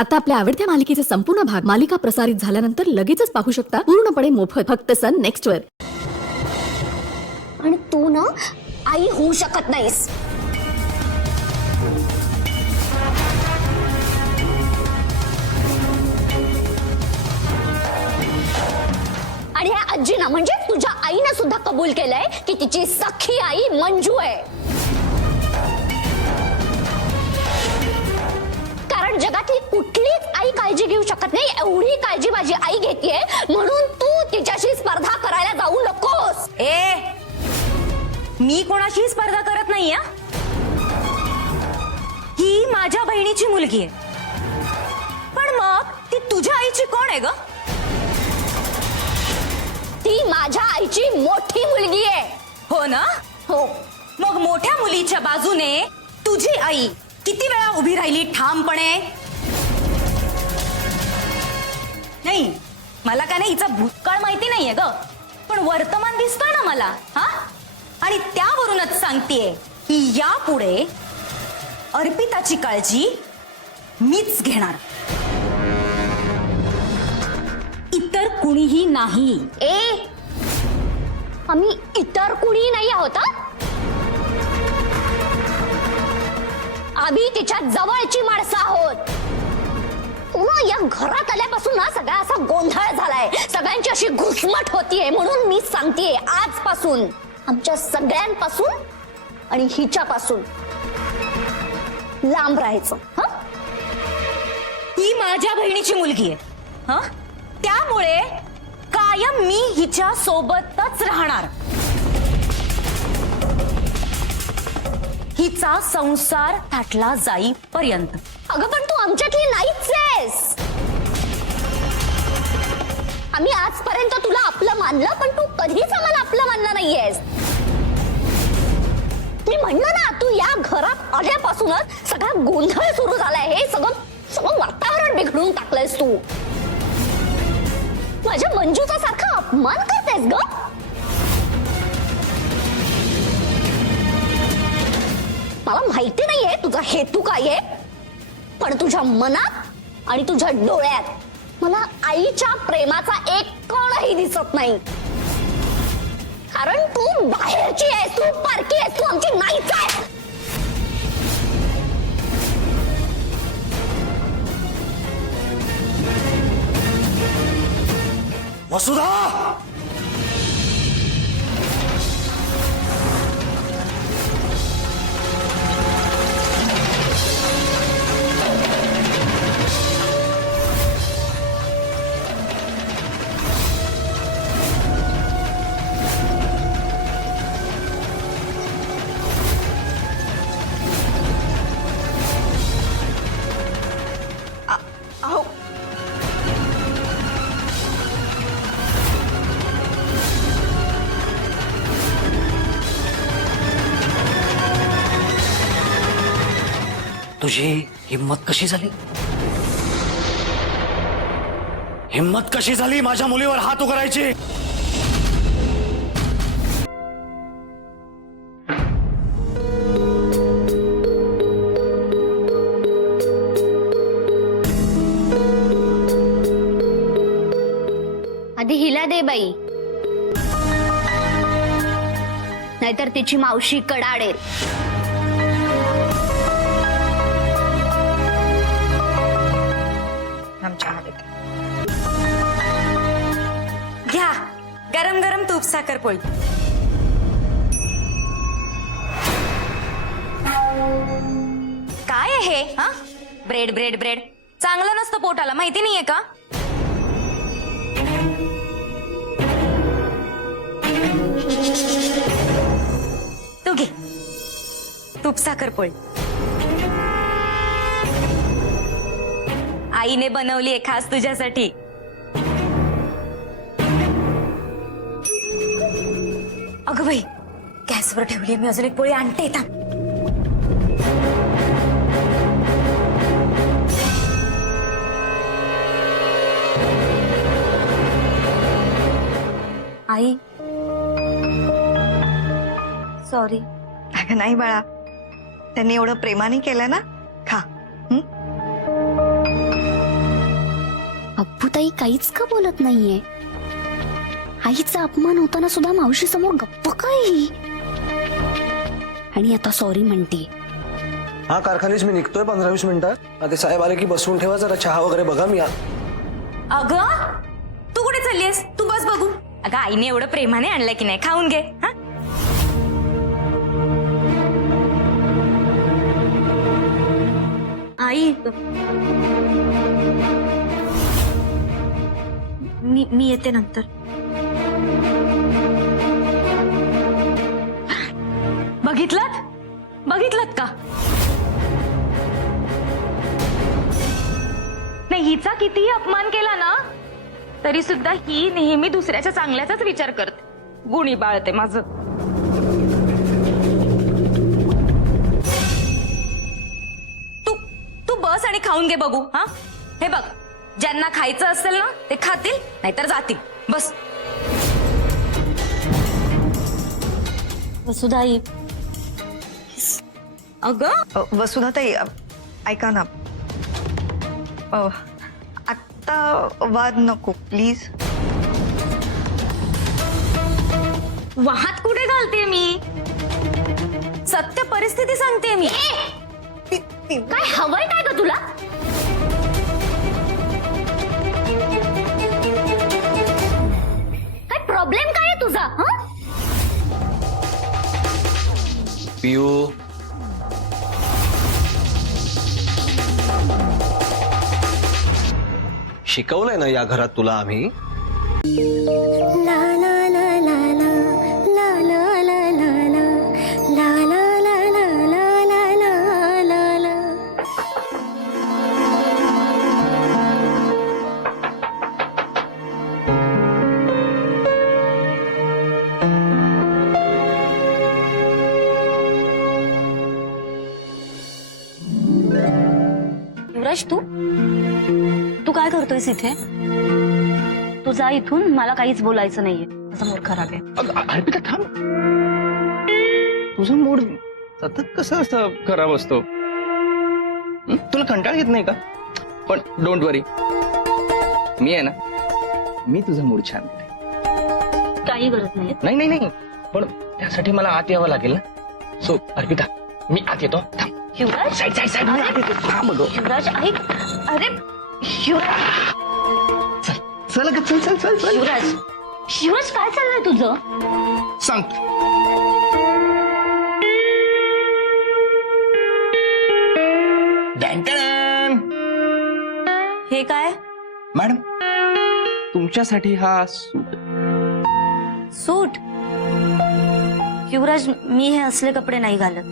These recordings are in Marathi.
आता आपल्या आवडत्या मालिकेचे संपूर्ण भाग मालिका प्रसारित झाल्यानंतर लगेचच पाहू शकता पूर्णपणे मोफत फक्त सन नेक्स्ट वर। आणि तू ना आई होऊ शकत नाहीस। आणि ह्या आजीना म्हणजे तुझ्या आईने सुद्धा कबूल केलंय की तिची सख्खी आई मंजू आहे। कारण जगातली कुठलीच आई काळजी घेऊ शकत नाही एवढी काळजी माझी आई घेतेय, म्हणून तू तिच्याशी स्पर्धा करायला जाऊ नकोस। मी कोणाशी स्पर्धा करत नाहीये। ही माझ्या बहिणीची मुलगी आहे, पण मग ती तुझ्या आईची कोण आहे ग? ती माझ्या आईची मोठी मुलगी आहे। हो ना? हो। मग मोठ्या मुलीच्या बाजूने तुझी आई किती वेळा उभी राहिली ठामपणे? नाही, मला का नाही हिचा भूतकाळ माहिती नाहीये ग, पण वर्तमान दिसतोय ना मला। हा, आणि त्यावरूनच सांगतेय की यापुढे अर्पिताची काळजी मीच घेणार, इतर कुणीही नाही। आम्ही इतर कुणी नाही आहोत। आम्ही तिच्या जवळची माणसं आहोत। या घरात आल्यापासून ना सगळा असा गोंधळ झालाय, सगळ्यांची अशी घुसमट होतीये, म्हणून मी सांगतेय आजपासून आमच्या सगळ्यांपासून आणि हिच्यापासून लांब राहायचं। ही माझ्या बहिणीची मुलगी आहे, हा, त्यामुळे कायम मी हिच्या सोबतच राहणार। हिचा संसार थाटला जाईपर्यंत। अगं पण तू आमच्यातली नाहीच आहेस। आम्ही आजपर्यंत तुला आपलं मानलं, पण तू कधीच आम्हाला आपलं मानलं नाहीयेस। मी म्हणलं ना, तू या घरात आल्यापासूनच सगळा गोंधळ सुरू झालाय। हे सगळं वातावरण बिघडून टाकलंयस तू। माझ्या मंजूचा सारखा अपमान करतेस ग। मला माहिती नाहीये तुझा हेतू काय आहे, पण तुझ्या मनात आणि तुझ्या डोळ्यात मला आईच्या प्रेमाचा एक कणही दिसत नाही। कारण तू बाहेरची आहेस, तू परकी आहेस, तू आमची नाहीच आहेस। वसुधा, तुझी हिम्मत कशी झाली? हिम्मत कशी झाली माझ्या मुलीवर हात उगारायची? आधी हिला दे बाई, नाहीतर तिची मावशी कडाडेल। घ्या गरम गरम तूप साखर पोळी। काय आहे हा? ब्रेड ब्रेड ब्रेड चांगलं नसतं पोटाला, माहिती नाहीये का? तू घे तूप साखर पोळी, आईने बनवली आहे खास तुझ्यासाठी। अगं बाई, गॅसवर ठेवली मी, अजून एक पोळी आणते। थांब। आई सॉरी। अगं नाही बाळा, त्यांनी एवढं प्रेमाने केलं ना, खा। अब्बूताई काहीच का बोलत नाहीये? आईचा अपमान होताना सुद्धा मावशी समोर गप्प काय ही? आणि आता सॉरी म्हणते. हा कारखानीच मी निघतोय 15-20 मिनिटात. ते साहेब आले की बसवून ठेवा, जरा चहा वगैरे बघा. मी अगं तू कुठे चाललीयस? तू बस बघू. अगं आईने एवढं प्रेमाने आणलंय की नाही, खाऊन घे. हा आई मी येते नंतर. बघितलत का? नाही, हिचा कितीही अपमान केला ना तरी सुद्धा ही नेहमी दुसऱ्याच्या चांगल्याचाच विचार करते. गुणी बाळते माझं. तू बस आणि खाऊन घे बघू. हा हे बघ, ज्यांना खायचं असेल ना ते खातील, नाहीतर जातील. बस. वसुधाई, अगं वसुधाताई, ऐका ना. आत्ता वाद नको प्लीज. वाहत कुठे घालते मी? सत्य परिस्थिती सांगते मी. काय हवंय काय ग तुला? काय प्रॉब्लेम काय आहे तुझा? हं? पियू, शिकवलंय ना या घरात तुला आम्ही. युवराज, तू काय करतोयस इथे? तू जा इथून, मला काहीच बोलायचं नाहीये. माझा मूड खराब आहे. अर्पिता थांब. तुझा मूड सतत कसं असं खराब असतो? तुला कंटाळ येत नाही का? पण डोंट वरी, मी आहे ना, मी तुझा मूड छान करेन. काही गरज नाही. नाही नाही नाही, पण त्यासाठी मला आत यावं लागेल ना. सो अर्पिता, मी आत येतो. थांब. युवराज, साईड साईड साईड, मी आत येतो. थांब गं. युवराज ऐक. अरे युवराज, चल ग, चल चल चल चल. युवराज, युवराज काय चाललंय तुझं? सांग. डॅन. हे काय? मॅडम, तुमच्यासाठी हा सूट. सूट? युवराज, मी हे असले कपडे नाही घालत.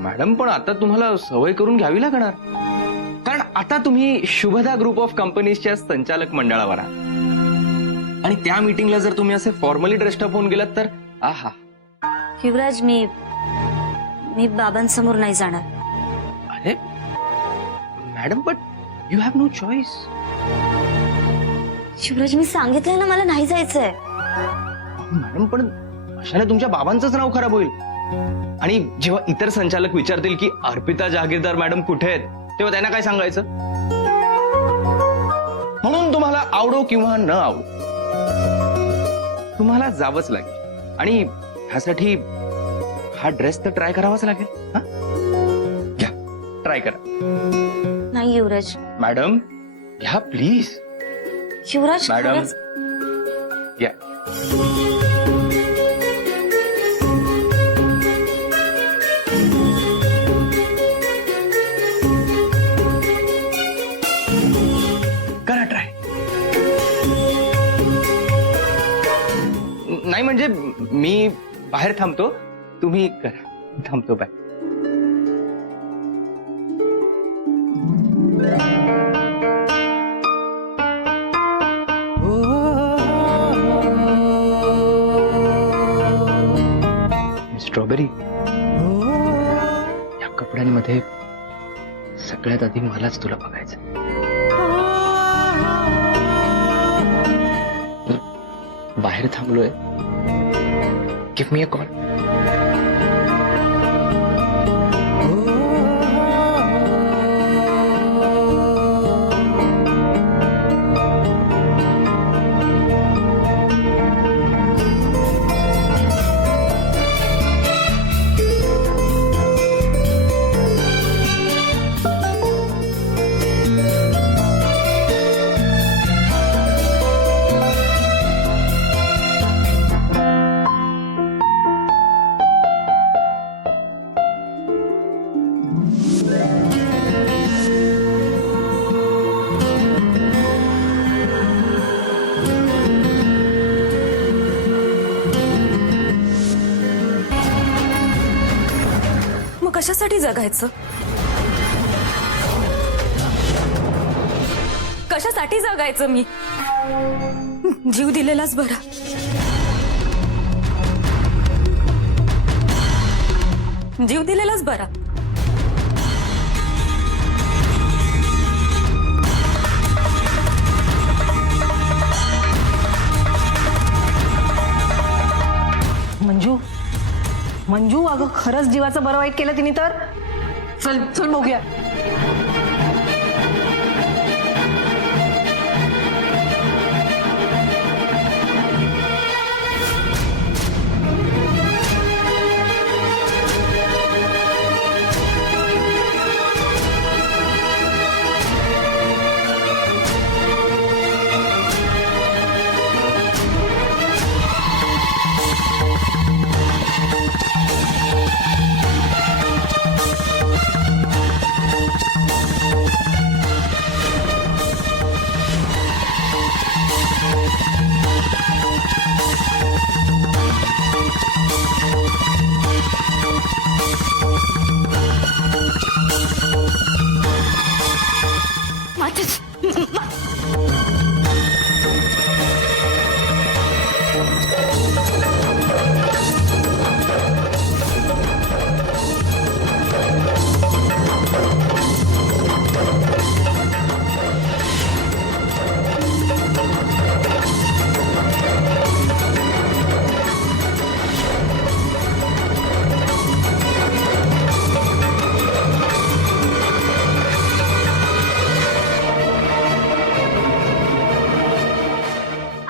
मॅडम, पण आता तुम्हाला सवय करून घ्यावी लागणार, कारण आता तुम्ही शुभदा ग्रुप ऑफ कंपनीजच्या संचालक मंडळावर आहात. आणि त्या मीटिंगला जर तुम्ही असे फॉर्मली ड्रेस्ड अप होऊन गेलात तर आहा. युवराज, मी बाबांसमोर नाही जाणार. अरे madam, but you have no choice. Yuvraj, मी सांगितलंय ना मला नाही जायचंय. मॅडम, पण अशाने तुमच्या बाबांचंच नाव खराब होईल. आणि जेव्हा इतर संचालक विचारतील की अर्पिता जहागीरदार मॅडम कुठे आहेत, तेव्हा त्यांना काय सांगायचं? म्हणून तुम्हाला आवडो किंवा न आवडो, तुम्हाला जावंच लागेल. आणि ह्यासाठी हा ड्रेस तर ट्राय करावाच लागेल. हा, घ्या, ट्राय करा. नाही युवराज. मॅडम, घ्या प्लीज. युवराज, मॅडम, खरंच. घ्या. करा ट्राय. नाही म्हणजे मी बाहेर थांबतो, तुम्ही करा. थांबतो बाय. स्ट्रॉबेरी, या कपड्यांमध्ये सगळ्यात आधी मलाच तुला बघायचं. बाहेर थांबलोय, गिव्ह मी अ कॉल. कशासाठी जगायचं? कशासाठी जगायचं मी? जीव दिलेलाच बरा. जीव दिलेलाच बरा. मंजू मंजू अगं खरंच जीवाचं बरं वाईट केलं तिने तर. चल चल बघूया.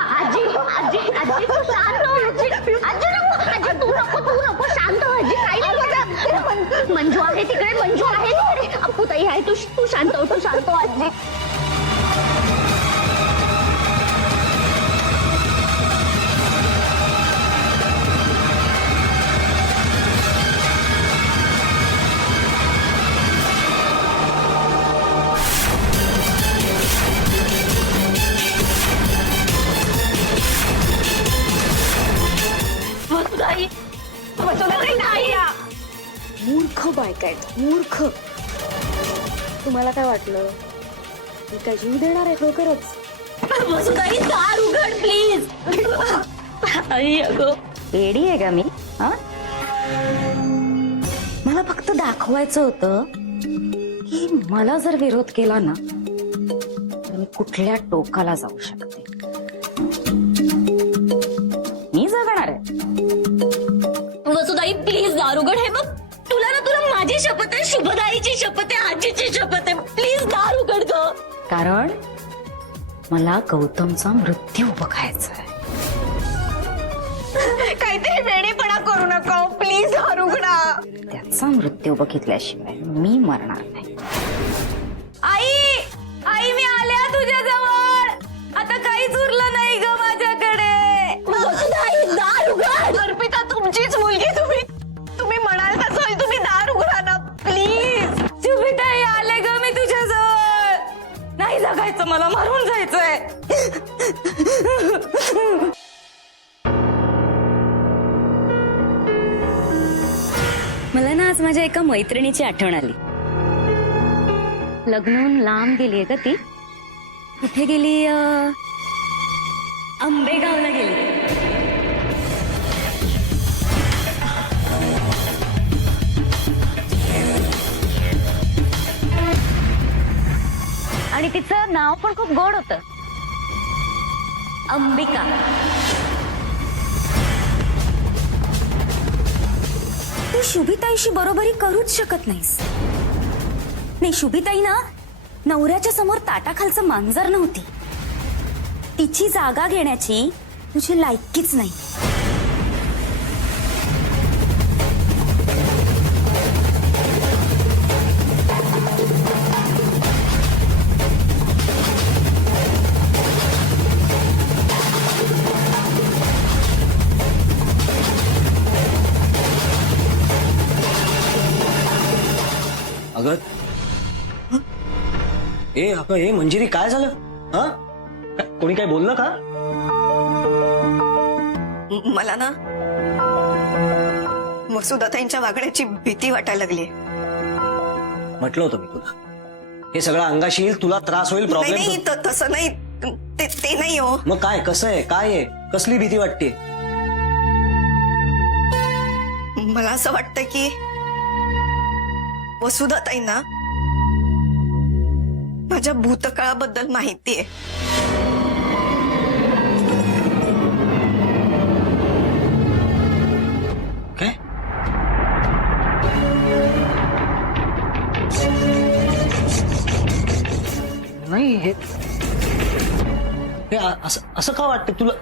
आजी आजी आजी तू शांत हो आजी. आजी नको आजी तू नको शांत हो आजी. काही नाही. मंजू आहे तिकडे. मंजू आहे तिकडे. अप्पूताई आहे. तू शांत हो. तू शांत हो आजी. वसुधाई मूर्ख बायका आहेत, मूर्ख. तुम्हाला काय वाटलं मी काय जीव देणार आहे खरोखरच? वसुधाई दार उघड प्लीज. आई अगं एडी आहे का मी? हा, मला फक्त दाखवायचं होतं की मला जर विरोध केला ना तर मी कुठल्या टोकाला जाऊ शकते. मी जगणार आहे. वसुधाई प्लीज दार उघड. हे बघ तुला माझी शपथ आहे. शुभदाईची शपथ आहे. आजीची शपथ आहे. प्लीज दार उघड ग. कारण मला गौतमचा मृत्यू बघायचा आहे. काहीतरी वेडेपणा करू नका प्लीज उघडा. त्याचा मृत्यू बघितल्याशिवाय मी मरणार नाही. आई आई मी आल्या तुझ्या जवळ. आता काहीच उरलं नाही ग माझ्याकडे. वसुधाई दार उघड. अर्पिता तुमचीच मुलगी. तुम्ही म्हणाल तसं तुम्ही दार उघडा ना प्लीज. सुभिताई आले ग मी तुझ्या जवळ. नाही जगायचं मला. मारून जायचंय. मला ना आज माझ्या एका मैत्रिणीची आठवण आली. लग्न होऊन लांब गेलीये का ती. कुठे गेली? आंबेगावला गेली. आणि तिचं नाव पण खूप गोड होतं. अंबिका. तू शुभिताईशी बरोबरी करूच शकत नाहीस. नाही, शुभिताई ना नवऱ्याच्या समोर ताटाखालचं मांजर नव्हती. तिची जागा घेण्याची तुझी लायकीच नाही. अगं ए मंजिरी काय झालं? हा, कोणी काय बोललं का? मला ना वसुधाताईंच्या वागण्याची भीती वाटायला लागली. म्हटलं होतं मी तुला, हे सगळं अंगाशी येईल, तुला त्रास होईल, नाही प्रॉब्लेम. नाही तसं नाही, ते नाही हो. मग काय, कसं आहे, काय आहे, कसली भीती वाटते? मला असं वाटतं की वसुधाताईंना माझ्या भूतकाळाबद्दल माहिती आहे. काय? नाही हे असं असं का वाटतं तुला?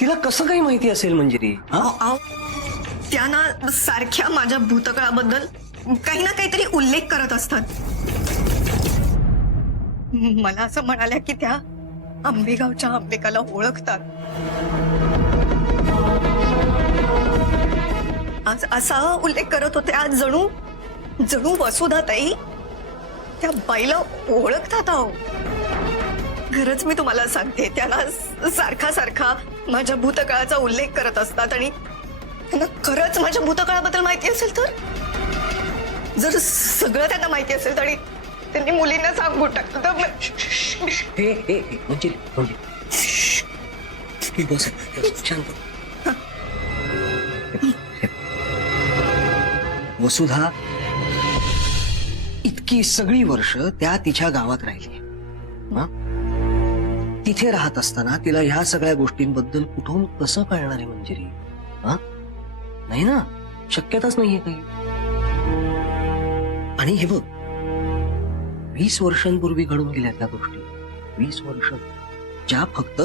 तिला कसं काही माहिती असेल मंजिरी? हा? अहो, त्यांना सारख्या माझ्या भूतकाळाबद्दल काही ना काहीतरी उल्लेख करत असतात. मला असं म्हणाल्या की त्या आंबेगावच्या आंबेकाला ओळखतात. आज असा उल्लेख करत होते, आज जणू जणू वसुधाताई त्या बाईला ओळखतात. अहो, खरंच मी तुम्हाला सांगते, त्यांना सारखा सारखा माझ्या भूतकाळाचा उल्लेख करत असतात. आणि त्यांना खरंच माझ्या भूतकाळाबद्दल माहिती असेल तर, जर सगळं त्यांना माहिती असेल आणि त्यांनी मुलींना सांगून टाकलं तर मंजिरी बस, शांत. वसुधा इतकी सगळी वर्ष त्या तिच्या गावात राहिली. तिथे राहत असताना तिला ह्या सगळ्या गोष्टींबद्दल कुठून कसं कळणार आहे मंजिरी? नाही ना, शक्यताच नाहीये काही. आणि हे बघ, 20 वर्षांपूर्वी घडून गेल्या त्या गोष्टी, 20 वर्ष, ज्या फक्त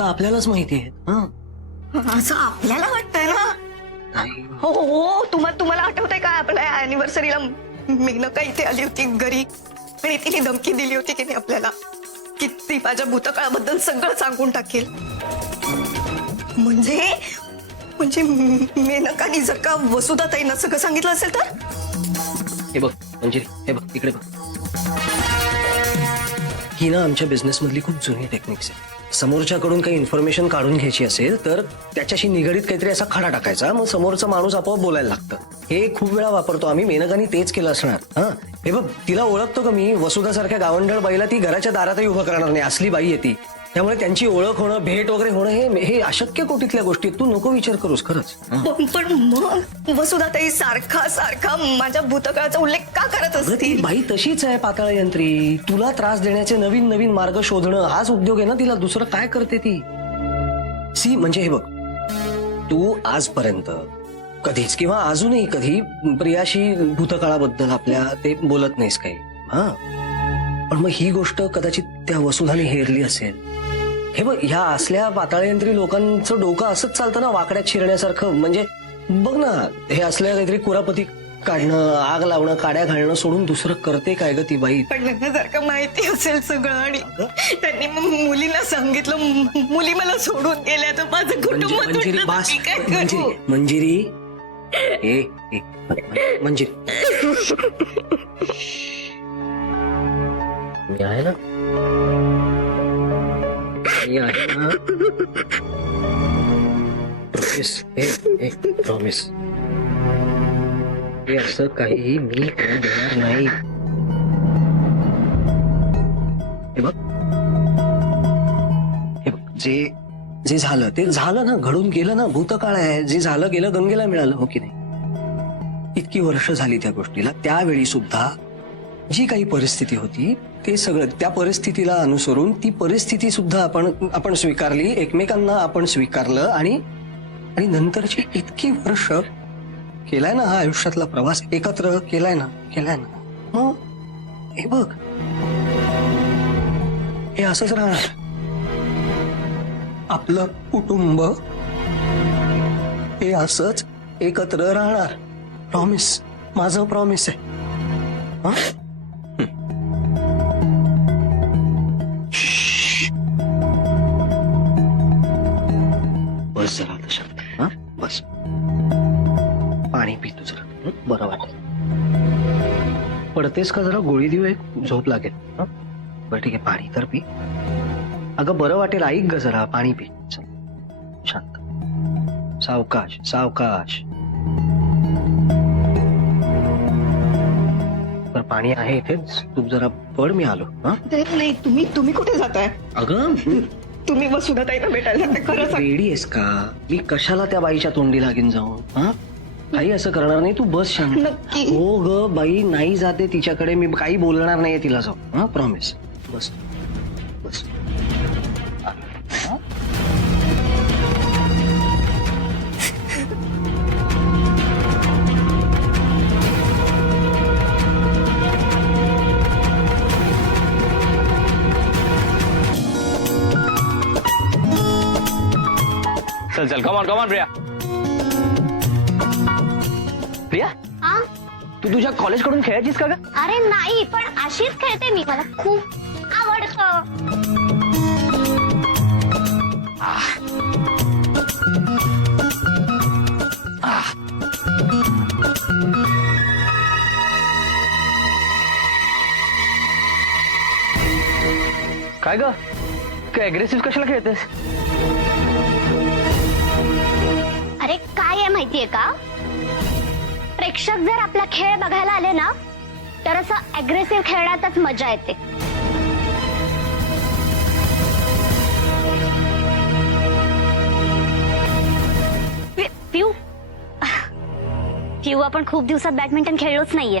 आपल्यालाच माहिती आहेत. असं आपल्याला वाटतंय ना. नाही. हो हो, तुम्हाला आठवतंय का आपल्या अॅनिव्हर्सरीला मेनका इथे आली होती घरी आणि तिने धमकी दिली होती की नाही आपल्याला, की ती माझ्या भूतकाळाबद्दल सगळं सांगून टाकेल. म्हणजे मेनकानी जर का वसुधाताईंना सगळं सांगितलं असेल तर? हे बघ मंजिरी, हे बघ तिकडे बघ. ही ना आमच्या बिझनेस मधली खूप जुनी टेक्निक्स आहे. समोरच्याकडून काही इन्फॉर्मेशन काढून घ्यायची असेल तर त्याच्याशी निगडीत काहीतरी असा खडा टाकायचा, मग समोरचा माणूस आपोआप बोलायला लागतं. हे खूप वेळा वापरतो आम्ही. मेनकानी तेच केलं असणार. हा, हे बघ, तिला ओळखतो का मी? वसुधासारख्या गावंढळ बाईला ती घराच्या दारातही उभं करणार नाही, असली बाई आहे ती. त्यामुळे त्यांची ओळख होणं, भेट वगैरे होणं हे अशक्य कोटीतल्या गोष्टी. तू नको विचार करूस खरंच. पण मग वसुधाताई सारखा माझ्या भूतकाळाचा उल्लेख का करत ती असते? बाई तशीच आहे, पाताळ यंत्री. तुला त्रास देण्याचे नवीन नवीन मार्ग शोधणं हाच उद्योग आहे ना तिला. दुसरं काय करते ती? म्हणजे हे बघ, तू आजपर्यंत कधीच किंवा अजूनही कधी प्रियाशी भूतकाळाबद्दल आपल्या ते बोलत नाहीस काही. हा, पण मग ही गोष्ट कदाचित त्या वसुधाने हेरली असेल. हे बघ, ह्या असल्या पाताळयंत्री लोकांचं डोकं असंच चालतं ना, वाकड्यात शिरण्यासारखं. म्हणजे बघ ना, हे असल्या काहीतरी कुरापती काढणं, आग लावणं, काड्या घालणं सोडून दुसरं करते काय ग ती बाई? पण त्यांना जर का माहिती असेल सगळं आणि त्यांनी मग मुलीला सांगितलं, मुली मला सोडून गेल्या तर माझं कुटुंब मंजिरी, तुटलं तर बास. मी काय करू? मंजिरी, मंजिरी, मी आहे ना, मी आहे ना. प्रॉमिस, प्रॉमिस, हे असं काही मी करू देणार नाही. हे बघ, जे झालं ते झालं ना, घडून गेलं ना, भूतकाळ आहे. जे झालं गेलं गंगेला मिळालं, हो की नाही? इतकी वर्ष झाली त्या गोष्टीला. त्यावेळी सुद्धा जी काही परिस्थिती होती ते सगळं त्या परिस्थितीला अनुसरून ती परिस्थिती सुद्धा आपण स्वीकारली, एकमेकांना आपण स्वीकारलं आणि नंतरची इतकी वर्ष केलाय ना हा आयुष्यातला प्रवास, एकत्र केलाय ना. मग हे बघ, हे असंच राहणार. आपलं कुटुंब हे असंच एकत्र राहणार. प्रॉमिस, माझं प्रॉमिस आहे. हा, बस जरा आता शांत. हा, बस, पाणी पी तू जरा, बरं वाटेल. पडतेस का? जरा गोळी देऊ, एक झोप लागेल. बरं ठीक आहे, पाणी तर पी. अगं बरं वाटेल, ऐक ग जरा, पाणी पी. चल, शांत, सावकाश सावकाश. पाणी आहे इथेच, तू जरा पड, मी आलो. हा नाही तुम्ही कुठे जाताय? अगं तुम्ही वसुधाताईला भेटायला जाताय, खरं सांग. वेडी आहेस का? मी कशाला त्या बाईच्या तोंडी लागेन जाऊन? हा काही असं करणार नाही, तू बस शांत. नक्की? हो ग बाई, नाही जाते तिच्याकडे, मी काही बोलणार नाहीये तिला जाऊन. हा प्रॉमिस. बस बस. चल चल, कम ऑन प्रिया. प्रिया, हा? तू तुझ्या कॉलेज कडून खेळायचीस का ग? अरे नाही, पण अशीच खेळते मी, मला खूप आवडतं. काय ग, काय अग्रेसिव्ह कशाला खेळतेस? अरे काय आहे माहितीये का, प्रेक्षक जर आपला खेळ बघायला आले ना, तर असं अग्रेसिव्ह खेळण्यातच मजा येते. पिऊ पिऊ, आपण खूप दिवसात बॅडमिंटन खेळलोच नाहीये.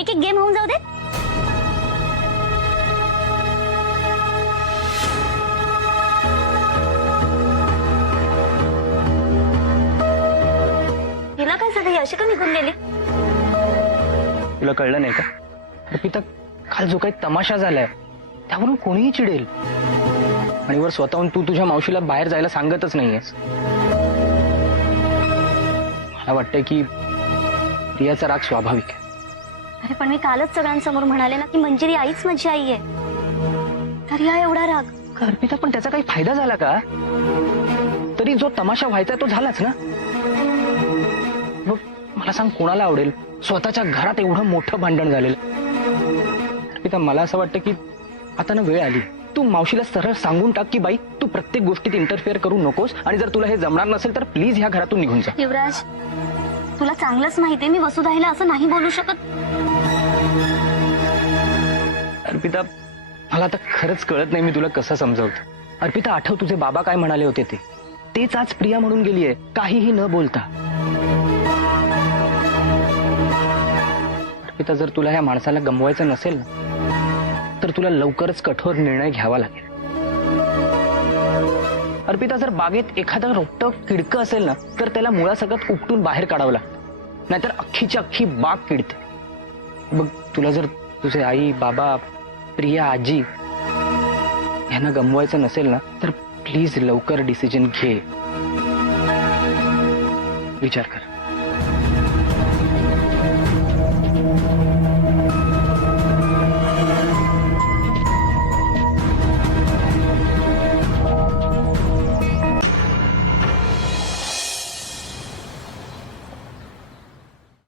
एक एक गेम होऊन जाऊ दे. हिला काय सगळी अशी का निघून गेली? तुला कळलं नाही का अर्पिता, काल जो काही तमाशा झालाय त्यावरून कोणीही चिडेल, आणि वर स्वतःहून तू तुझ्या मावशीला बाहेर जायला सांगतच नाहीयेस. मला वाटतंय की प्रियाचा राग स्वाभाविक आहे. अरे पण मी कालच सगळ्यांसमोर म्हणाले ना की मंजिरी आईच माझी आई आहे, तर या एवढा राग? अर्पिता, पण त्याचा काही फायदा झाला का? तरी जो तमाशा व्हायचा तो झालाच ना. बघ, मला सांग, कोणाला आवडेल स्वतःच्या घरात एवढं मोठं भांडण झालेलं? अर्पिता, मला असं वाटतं की आता ना वेळ आली, तू मावशीला सरळ सांगून टाक की बाई, तू प्रत्येक गोष्टीत इंटरफेअर करू नकोस, आणि जर तुला हे जमणार नसेल तर प्लीज ह्या घरातून निघून जा. युवराज, तुला चांगलंच माहितीये मी वसुधाईला असं नाही बोलू शकत. अर्पिता, मला आता खरंच कळत नाही मी तुला कसं समजावतो. अर्पिता, आठव तुझे बाबा काय म्हणाले होते ते, तेच आज प्रिया म्हणून गेलीये काहीही न बोलता. अर्पिता, जर तुला ह्या माणसाला गमवायचं नसेल ना, तर तुला लवकरच कठोर निर्णय घ्यावा लागेल. अर्पिता, जर बागेत एखादं रोपटं किडकं असेल ना, तर त्याला मुळासकट उपटून बाहेर काढावं लागतं, नाहीतर अख्खीची अख्खी बाग किडते. बघ, तुला जर तुझे आई, बाबा, प्रिया, आजी यांना गमवायचं नसेल ना, तर प्लीज लवकर डिसिजन घे. विचार कर.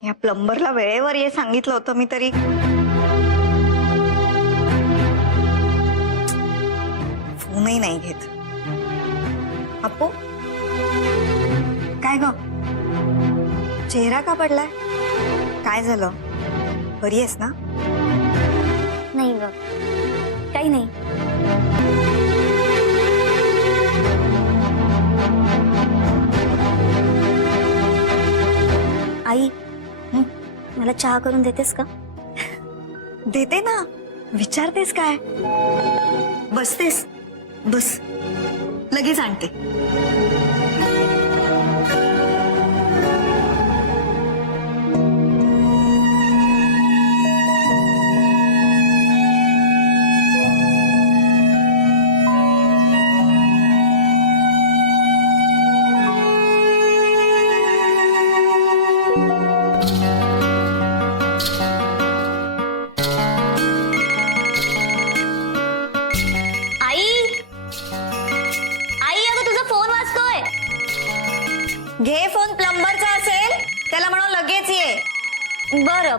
या प्लंबरला वेळेवर ये सांगितलं होतं मी, तरी फोनही नाही घेत. अप्पू, काय ग, चेहरा का पडलाय? काय झालं? बरी आहेस ना? नाही ग, काही नाही. आई, मला चहा करून देतेस का? देते ना, विचारतेस काय? बसतेस? बस, लगेच आणते. घे फोन, प्लंबरचा असेल, त्याला म्हणून लगेच ये. बरं.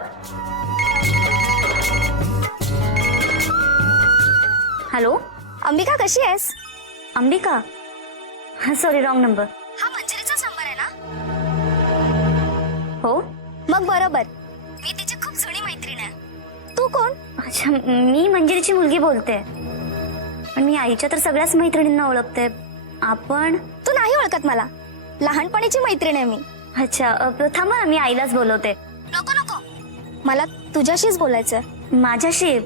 हॅलो अंबिका, कशी आहेस? Ambika, sorry, wrong number. हा मंजिरीचाच नंबर आहे ना? हो, मग बरोबर. मी तिची खूप जुनी मैत्रीण आहे. तू कोण? अच्छा, मी मंजिरीची मुलगी बोलते. पण मी आईच्या तर सगळ्याच मैत्रिणींना ओळखते. आपण? तू नाही ओळखत मला. लहानपणीची मैत्रीण आहे मी. अच्छा, थांबा ना, मी आईलाच बोलवते. नको नको, मला तुझ्याशीच बोलायचं. माझ्याशी?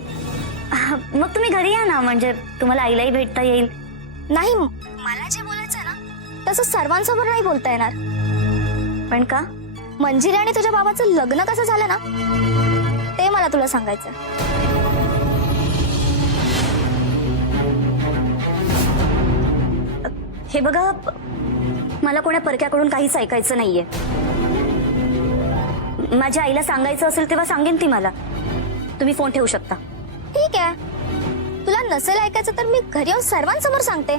मग तुम्ही घरी या ना, म्हणजे तुम्हाला आईलाही भेटता येईल. नाही, मला जे बोलायचं ना तसं सर्वांसमोर नाही बोलता येणार. पण का? मंजिरी आणि तुझ्या बाबाचं लग्न कसं झालं ना ते मला तुला सांगायचं. हे बघा, मला कोण्या परक्याकडून काहीच ऐकायचं नाहीये. माझ्या आईला सांगायचं असेल तेव्हा सांगेन ती मला. तुम्ही फोन ठेवू शकता. ठीक आहे, तुला नसेल ऐकायचं तर मी घरी येऊन सर्वांसमोर सांगते.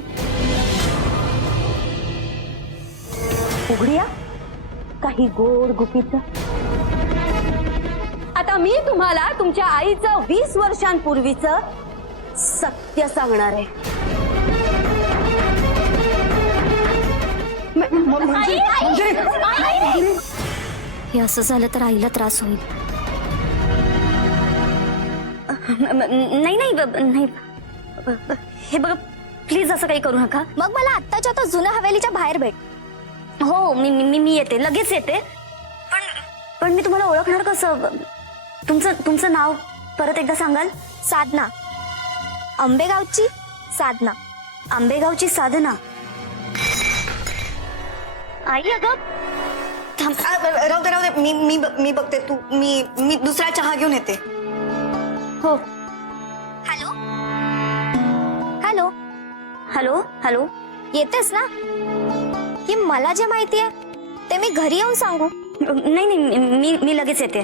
उघडूया काही गोड गुपित. आता मी तुम्हाला तुमच्या आईचं 20 वर्षांपूर्वीचं सत्य सांगणार आहे. हे असं झालं तर आईला त्रास होईल. नाही नाही नाही, हे बघा, प्लीज असं काही करू नका. मग मला आत्ताच्या आता जुन्या हवेलीच्या बाहेर भेट. हो, मी येते, लगेच येते. पण मी तुम्हाला ओळखणार कसं? तुमचं नाव परत एकदा सांगाल? साधना, आंबेगावची साधना. आंबेगावची साधना. आई अगं थांब, राहू दे, मी बघते. तू मी दुसरा चहा घेऊन येते. हो. Hello hello hello hello. येतेस ना? की मला जे माहिती आहे ते मी घरी येऊन सांगू? नाही मी लगेच येते.